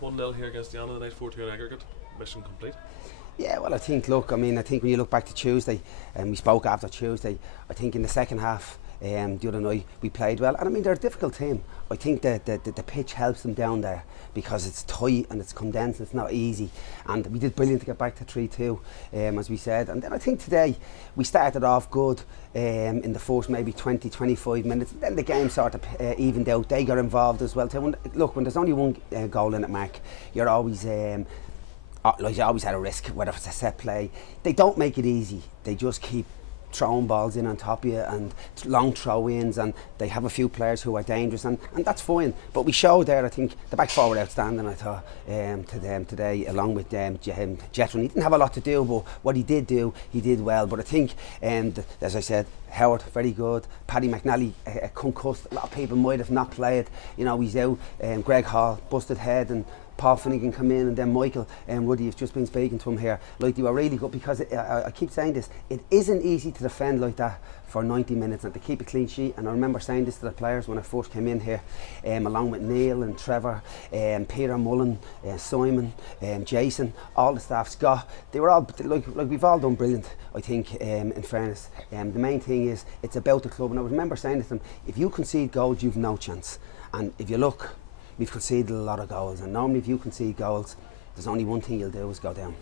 1-0 here against the Annagh tonight, 4-2 in aggregate. Mission complete. Yeah, well, I think when you look back to Tuesday, and we spoke after Tuesday, I think in the second half, the other night, we played well. And I mean, they're a difficult team. I think that the pitch helps them down there because it's tight and it's condensed, it's not easy. And we did brilliant to get back to 3-2, as we said. And then I think today, we started off good in the first maybe 20-25 minutes. Then the game sort of evened out. They got involved as well. So when there's only one goal in it, Mark, you're always... like you always had a risk, whether it's a set play. They don't make it easy. They just keep throwing balls in on top of you and long throw-ins, and they have a few players who are dangerous, and that's fine. But we showed there, I think, the back forward outstanding, I thought, to them today, along with Jethron. He didn't have a lot to do, but what he did do, he did well. But I think, as I said, Howard, very good. Paddy McNally, concussed. A lot of people might have not played. You know, he's out. Greg Hall, busted head, and Paul Finnegan come in, and then Michael and Ruddy have just been speaking to him here. Like, they were really good, because I keep saying this, it isn't easy to defend like that for 90 minutes and to keep a clean sheet. And I remember saying this to the players when I first came in here, along with Neil and Trevor, Peter Mullen, Simon, Jason, all the staff, Scott. They were all like we've all done brilliant, I think, in fairness. The main thing is it's about the club. And I remember saying to them, if you concede goals, you've no chance. And if you look, we've conceded a lot of goals, and normally if you concede goals, there's only one thing you'll do, is go down.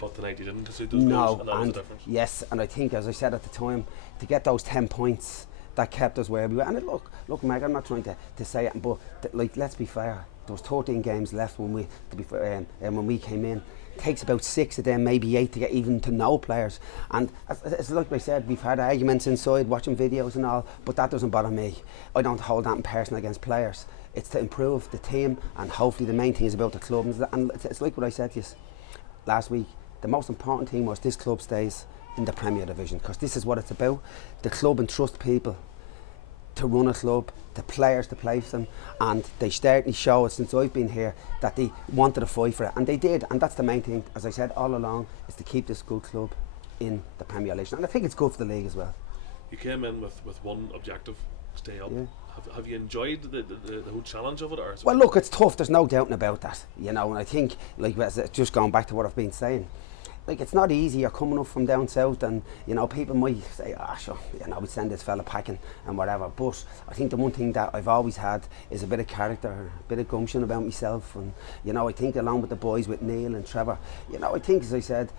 But tonight you didn't concede those goals, and that was the difference. Yes, and I think, as I said at the time, to get those 10 points, that kept us where we were. And look, Meg, I'm not trying to say it, but let's be fair. There was 13 games left when we came in. It takes about 6 of them, maybe 8, to get even to know players. And as like I said, we've had arguments inside, watching videos and all, but that doesn't bother me. I don't hold that in person against players. It's to improve the team, and hopefully the main thing is about the club. And it's like what I said to you last week. The most important thing was this club stays in the Premier Division, because this is what it's about. The club entrust people to run a club, the players to play for them, and they certainly show it since I've been here that they wanted to fight for it, and they did. And that's the main thing, as I said all along, is to keep this good club in the Premier League, and I think it's good for the league as well. You came in with one objective: stay up. Yeah. Have you enjoyed the whole challenge of it? Or well, look, it's tough. There's no doubting about that. You know, and I think, like, just going back to what I've been saying, like, it's not easy. You're coming up from down south, and you know, people might say, sure, you know, we send this fella packing and whatever. But I think the one thing that I've always had is a bit of character, a bit of gumption about myself, and you know, I think along with the boys, with Neil and Trevor, you know, I think, as I said,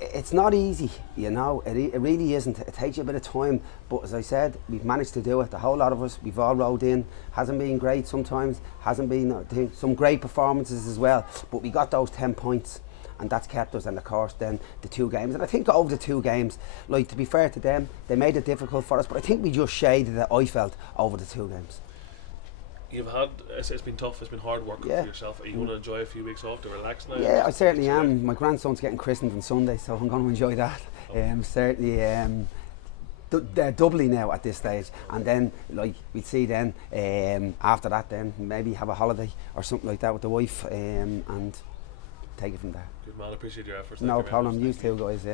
it's not easy, you know, it really isn't. It takes you a bit of time, but as I said, we've managed to do it. The whole lot of us, we've all rolled in. Hasn't been great sometimes, hasn't been, I think, some great performances as well, but we got those 10 points, and that's kept us. And of course then the 2 games, and I think over the 2 games, like, to be fair to them, they made it difficult for us, but I think we just shaded it, I felt, over the 2 games. You've had, it's been tough, it's been hard work for yourself. Are you going to enjoy a few weeks off to relax now? Yeah, I certainly am. My grandson's getting christened on Sunday, so I'm going to enjoy that. Certainly doubly now at this stage, and then, like, we'll see then, after that then, maybe have a holiday or something like that with the wife, and take it from there. Good man, I appreciate your efforts. No problem, you too, guys. Yeah.